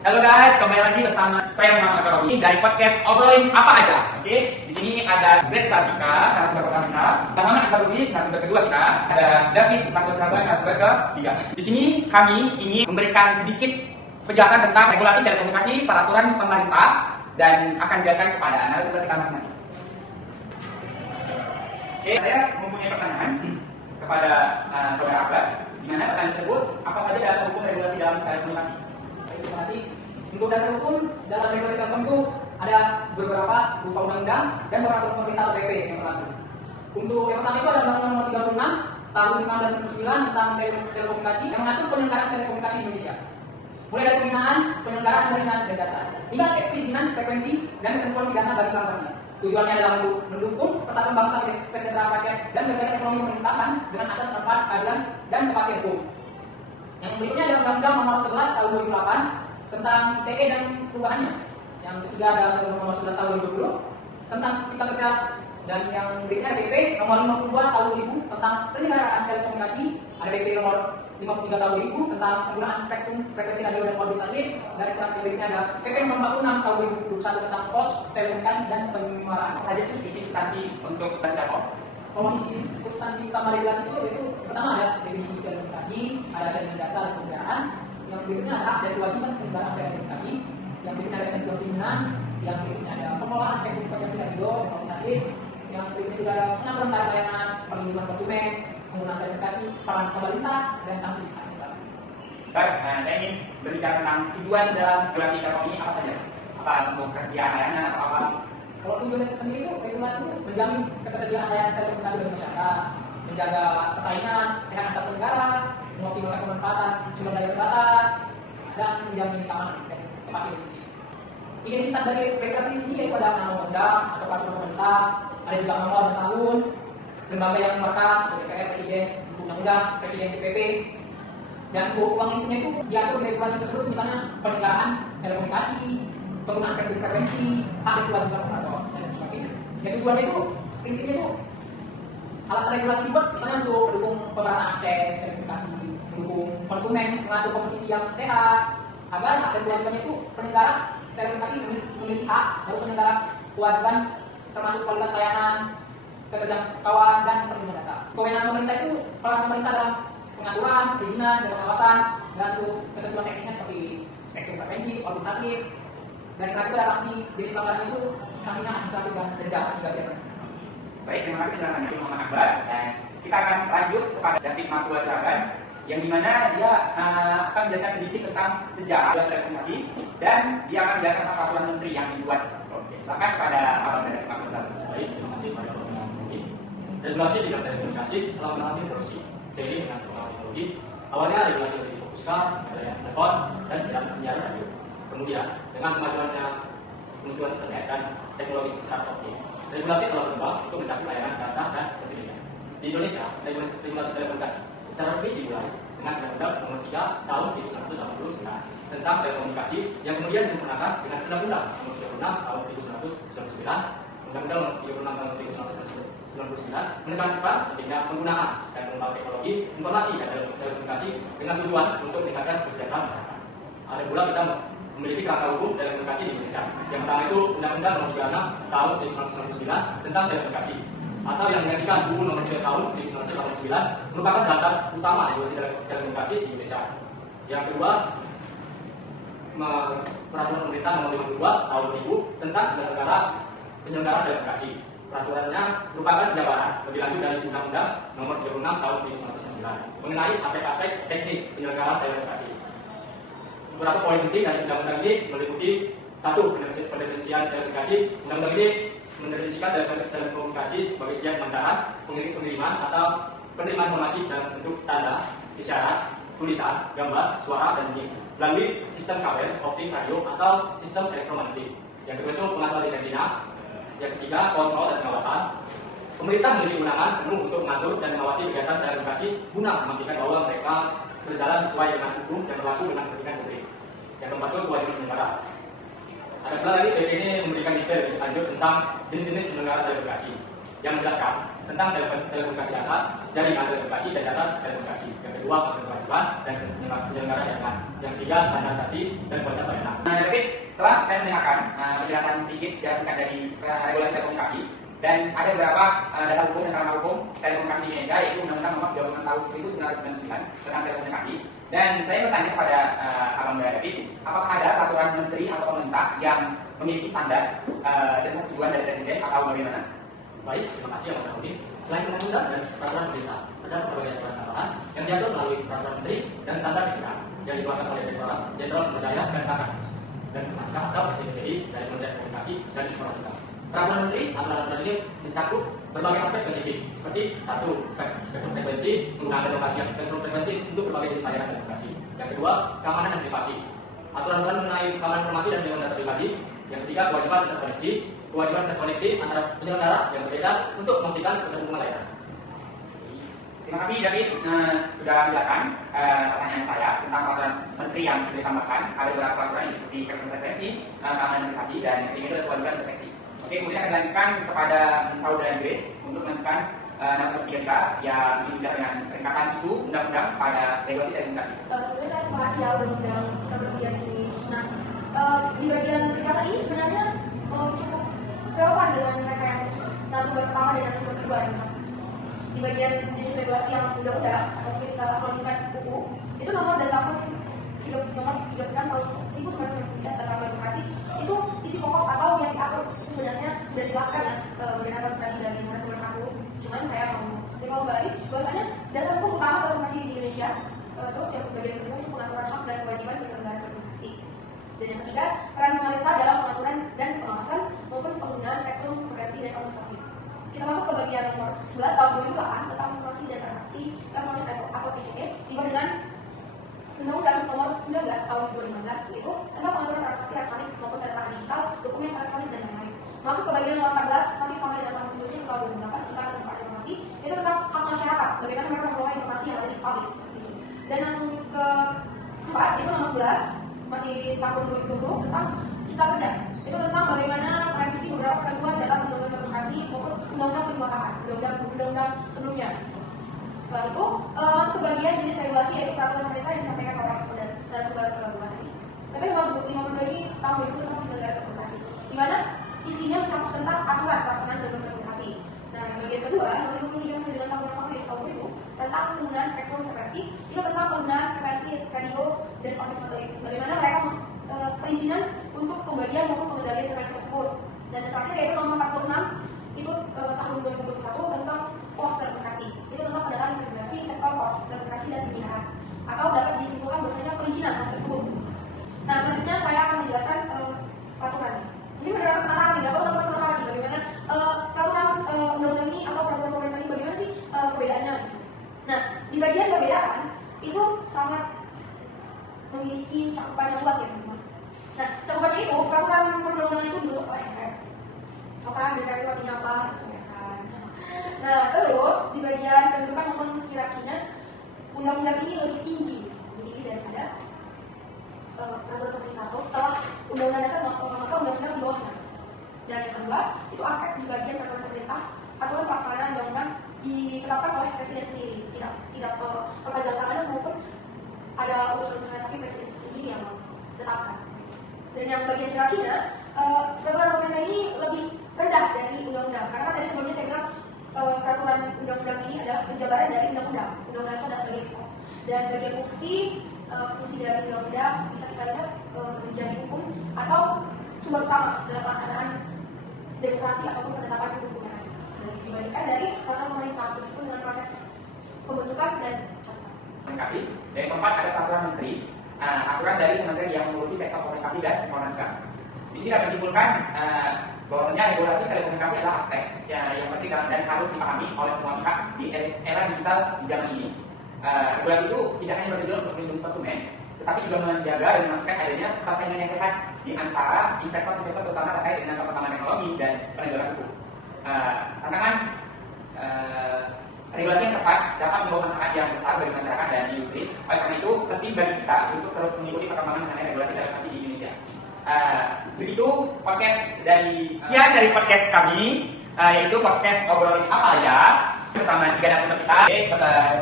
Halo guys, kembali lagi bersama saya Muhammad Karobi dari podcast Obrolin Apa Aja. Oke, di sini ada Grace Sartika, narasumber pertama kita, Muhammad Karobi, narasumber kedua kita, ada David Marcos Sabar, narasumber ketiga. Di sini kami ingin memberikan sedikit penjelasan tentang regulasi telekomunikasi, peraturan pemerintah, dan akan dijelaskan kepada narasumber kita masing-masing. Oke, saya mempunyai pertanyaan kepada saudara Akbar, di mana pertanyaan tersebut apa saja dasar hukum regulasi dalam telekomunikasi? Terima kasih. Untuk dasar hukum dalam regulasi telkom itu ada beberapa berupa undang-undang dan peraturan pemerintah atau PP yang berlaku. Untuk yang pertama itu ada Undang-Undang Nomor 36 Tahun 1999 tentang telekomunikasi yang mengatur penyelenggaraan telekomunikasi di Indonesia. Mulai dari pembinaan, penyelenggaraan, jaringan dan dasar, hingga aspek perizinan, frekuensi, dan ketentuan pidana bagi pelanggarnya. Tujuannya adalah untuk mendukung persatuan bangsa, kesejahteraan rakyat, dan menjaga ekonomi pemerintahan dengan asas manfaat, keadilan, dan kepastian hukum. Yang berikutnya adalah Undang-Undang Nomor 11 Tahun 2008 tentang ITE dan perubahannya. Yang ketiga adalah Undang-Undang Nomor 11 Tahun 2020 tentang Cipta Kerja, dan yang berikutnya PP Nomor 52 Tahun 2000 tentang penyelenggaraan telekomunikasi. Ada PP Nomor 53 Tahun 2000 tentang penggunaan spektrum frekuensi radio dan mobil satelit. Dan yang berikutnya ada PP Nomor 46 Tahun 2021 tentang pos telekomunikasi dan penyelenggaraan. Apa saja sih isi substansi untuk telkom? Kalau isi substansi utama regulasi itu pertama ada definisi telekomunikasi, ada jaringan dasar dan pemeliharaan, yang berikutnya ada hak dan kewajiban penyelenggaraan telekomunikasi, yang berikutnya ada ketentuan perizinan, yang berikutnya ada pengelolaan spektrum frekuensi radio dan mobil satelit, yang berikutnya juga ada pengaturan tarif layanan, perlindungan konsumen, penggunaan telekomunikasi, peran pemerintah, dan sanksi administratif. Baik, saya ingin berbicara tentang tujuan dalam regulasi telkom ini apa saja? Apa untuk kesediaan layanan atau apa? Kalau tujuan itu sendiri itu regulasi itu menjamin ketersediaan layanan telekomunikasi bagi masyarakat, menjaga persaingan sehat antar negara, mengoptimalkan pemanfaatan sumber daya terbatas, dan menjamin keamanan dan kepastian hukum. Identitas dari regulasi ini yaitu ada nama undang atau peraturan pemerintah, ada juga nomor dan tahun, lembaga yang merekam, DPR, Presiden, undang-undang, Presiden, DPP, dan uang intinya itu diatur di regulasi tersebut, misalnya penyelenggaraan telekomunikasi, penggunaan frekuensi, hak dan kewajiban operator, dan sebagainya. Yang tujuannya itu, prinsipnya itu, alasan regulasi dibuat misalnya untuk mendukung pemerataan akses telekomunikasi, mendukung konsumen, mengatur kompetisi yang sehat, agar hak dan kewajibannya itu penyelenggara telekomunikasi memiliki hak, lalu penyelenggara kewajiban termasuk kualitas layanan, keterjangkauan, dan perlindungan data. Kewenangan pemerintah itu peran pemerintah dalam pengaturan, perizinan, dan pengawasan, dan untuk ketentuan teknisnya seperti spektrum frekuensi, orbit satelit, dan terakhir ada sanksi jenis pelanggaran itu sanksinya administratif dan denda juga dia. Baik, terima kasih penjelasannya Muhammad Akbar. Dan kita akan lanjut kepada David Marcos Sabar, yang dimana dia akan menjelaskan sedikit tentang sejarah telekomunikasi dan dia akan menjelaskan tentang peraturan menteri yang dibuat. Oke, silakan kepada Abang David Marcos Sabar. Baik, terima kasih pada pertemuan ini. Regulasi di bidang telekomunikasi telah mengalami evolusi seiring dengan perkembangan teknologi. Awalnya regulasi lebih difokuskan pada yang telepon dan bidang penyiaran radio. Kemudian dengan kemunculan internet dan teknologi secara optik, regulasi telah berubah untuk mencakup layanan data dan multimedia. Di Indonesia, regulasi telekomunikasi secara resmi dimulai dengan Undang-Undang Nomor 3 Tahun 1999 tentang telekomunikasi yang kemudian disempurnakan dengan Undang-Undang Nomor 36 Tahun 1999, Undang-Undang Nomor 36 Tahun 1999 menekankan pentingnya penggunaan dan pengembangan teknologi informasi dan telekomunikasi dengan tujuan untuk meningkatkan kesejahteraan masyarakat. Ada pula kita memiliki kerangka hukum telekomunikasi di Indonesia. Yang pertama itu Undang-Undang Nomor 36 Tahun 1999 tentang telekomunikasi, atau yang menggantikan UU Nomor 3 Tahun 1989 merupakan dasar utama regulasi telekomunikasi di Indonesia. Yang kedua, Peraturan Pemerintah Nomor 52 Tahun 2000 tentang penyelenggaraan telekomunikasi. Peraturannya merupakan jabaran lebih lanjut dari Undang-Undang Nomor 36 Tahun 1999 mengenai aspek-aspek teknis penyelenggaraan telekomunikasi. Beberapa poin penting dari undang-undang ini meliputi: satu, pendefinisian telekomunikasi. Undang-undang ini mendefinisikan telekomunikasi sebagai sedia pemancaran, pengiriman atau penerimaan informasi dalam bentuk tanda, isyarat, tulisan, gambar, suara, dan bunyi melalui sistem kabel, optik, radio, atau sistem elektromagnetik. Yang kedua itu pengaturan lisensinya. Yang ketiga, kontrol dan pengawasan. Pemerintah memiliki kewenangan penuh untuk mengatur dan mengawasi kegiatan telekomunikasi guna memastikan bahwa mereka berjalan sesuai dengan hukum dan berlaku dengan kepentingan publik. Yang keempat itu kewajiban penyelenggara. Ada pula lagi PP ini memberikan detail lebih lanjut tentang jenis-jenis penyelenggara telekomunikasi yang menjelaskan tentang telekomunikasi dasar, jaringan telekomunikasi dan dasar telekomunikasi. Yang kedua, kewajiban dan penyelenggara jaringan. Yang ketiga, standarisasi dan kualitas layanan. Nah, David, setelah saya mendengarkan penjelasan sedikit secara singkat dari regulasi telekomunikasi dan ada beberapa dasar hukum dan norma hukum telekomunikasi di Indonesia, yaitu Undang-Undang Nomor 26 Tahun 1999 tentang telekomunikasi. Dan saya bertanya kepada Abang David, apakah ada peraturan menteri atau pemerintah yang memiliki standar dan persetujuan dari presiden atau bagaimana? Baik, terima kasih Abang David. Selain undang-undang dan peraturan pemerintah, ada berbagai aturan tambahan yang diatur melalui peraturan menteri dan standar PPK yang dikeluarkan oleh Direktorat Jenderal Sumber Daya dan Tata dan Kementerian atau SDPI dari Kementerian Komunikasi dan Informatika. Peraturan menteri atau aturan ini mencakup berbagai aspek spesifik, seperti satu, spektrum frekuensi, penggunaan teknologi yang spektrum frekuensi untuk berbagai jenis layanan telekomunikasi. Yang kedua, keamanan dan privasi. Aturan-aturan mengenai keamanan informasi dan perlindungan data pribadi. Yang ketiga, kewajiban interkoneksi antara penyelenggara yang berbeda untuk memastikan keterhubungan layanan. Terima kasih David sudah menjelaskan pertanyaan saya tentang peraturan menteri yang sudah ditambahkan. Ada beberapa peraturan seperti spektrum frekuensi, keamanan privasi, dan yang ketiga adalah kewajiban interkoneksi. Oke, kemudian akan dilanjutkan kepada saudara Grace untuk menentukan narasumber ketiga kita yang berbicara dengan ringkasan isu undang-undang pada regulasi telekomunikasi. Sebenarnya saya terima kasih ya udah undang kita bertiga di sini. Nah, di bagian ringkasan ini sebenarnya cukup relevan dengan mereka yang narasumber pertama dan narasumber kedua. Di bagian jenis regulasi yang undang-undang atau mungkin kita meningkat UU itu nomor dan tahun nomor 36 tahun 1999 tentang demokrasi itu isi pokok atau yang diatur itu sebenarnya sudah dijelaskan ya bagaimana tadi dari narasumber satu. Cuman saya mau kembali bahwasanya dasar hukum utama demokrasi di Indonesia, terus yang bagian kedua itu pengaturan hak dan kewajiban penyelenggara demokrasi, dan yang ketiga peran pemerintah dalam pengaturan dan pengawasan maupun penggunaan spektrum frekuensi dan komunikasi. Kita masuk ke bagian nomor 11 tahun 2008 tentang informasi dan transaksi elektronik atau PCE dibuat dengan Undang-Undang Nomor 19 Tahun 2015 yaitu tentang pengaturan transaksi elektronik maupun tanda digital, dokumen elektronik dan lain-lain. Masuk ke bagian nomor 14 masih sama dengan tahun sebelumnya tahun 2008 tentang pembukaan informasi itu tentang hak masyarakat, bagaimana mereka mengelola informasi yang ada di publik seperti itu. Dan yang keempat itu nomor 11 masih tahun 2020 tentang Cipta Kerja. Itu tentang bagaimana merevisi beberapa ketentuan dalam undang-undang demokrasi maupun undang-undang penyuapan, undang-undang sebelumnya. Setelah itu masuk ke bagian jenis regulasi yaitu peraturan pemerintah yang disampaikan oleh narasumber kedua tadi. PP nomor 52 ini tahun 2000 tentang penyelenggara demokrasi, di mana isinya mencakup tentang aturan pelaksanaan undang-undang demokrasi. Nah, yang bagian kedua nomor 53 masih dengan tahun yang sama yaitu tahun 2000 tentang penggunaan spektrum frekuensi itu tentang penggunaan frekuensi radio dan public satelit. Bagaimana mereka perizinan untuk pembagian maupun pengendalian frekuensi tersebut. Dan yang terakhir yaitu nomor 46 itu tahun 2021 tentang pos telekomunikasi. Itu tentang pendataan integrasi sektor pos telekomunikasi dan penyiaran. Atau dapat disimpulkan bahwasanya perizinan pos tersebut. Nah, selanjutnya saya akan menjelaskan peraturannya. Ini benar-benar penasaran nih, atau teman-teman penasaran nih bagaimana peraturan undang-undang ini atau peraturan pemerintah ini bagaimana sih perbedaannya? Nah, di bagian perbedaan itu sangat memiliki cakupan yang luas ya teman-teman. Nah, cakupannya itu peraturan perundang-undangan itu dibentuk oleh MPR. Apakah DPR itu artinya apa? Nah, terus di bagian kedudukan maupun hierarkinya, undang-undang ini lebih tinggi daripada peraturan pemerintah atau setelah undang-undang dasar maka undang-undang di bawahnya. Dan yang kedua, itu aspek di bagian peraturan pemerintah, aturan pelaksanaan undang-undang ditetapkan oleh presiden sendiri, tidak perpanjang tangan maupun ada urusan-urusan tapi presiden sendiri yang menetapkan. Dan yang bagian hierarkinya, peraturan pemerintah ini lebih rendah dari undang-undang karena tadi sebelumnya saya bilang peraturan undang-undang ini adalah penjabaran dari undang-undang. Undang-undang itu adalah bagian skop. Dan bagian fungsi dari undang-undang bisa kita lihat menjadi hukum atau sumber utama dalam pelaksanaan demokrasi ataupun penetapan hukum yang ada. Dibandingkan dari peraturan pemerintah begitu dengan proses pembentukan dan catatan. Terima kasih. Dari keempat ada peraturan menteri, aturan dari kementerian yang mengurusi sektor komunikasi dan informatika. Di sini dapat disimpulkan bahwasanya regulasi telekomunikasi adalah aspek yang penting dan harus dipahami oleh semua pihak di era digital di zaman ini. Regulasi itu tidak hanya bertujuan untuk melindungi konsumen, tetapi juga menjaga dan memastikan adanya persaingan yang sehat di antara investor-investor terutama terkait dengan perkembangan teknologi dan penegakan hukum. Tantangan regulasi yang tepat dapat membawa manfaat yang besar bagi masyarakat dan industri. Oleh karena itu, penting bagi kita untuk terus mengikuti perkembangan mengenai regulasi telekomunikasi di Indonesia. Begitu podcast dari sekian dari podcast kami. yaitu podcast obrolin apa aja bersama tiga narasumber kita. Oke, bye-bye.